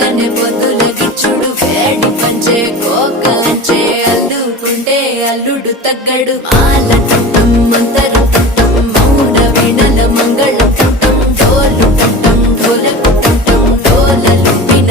రాగానే పొద్దుల గిచ్చుడు వేడి పంచే కోకలంచే అల్లుకుంటే అల్లుడు తగ్గడు మాలట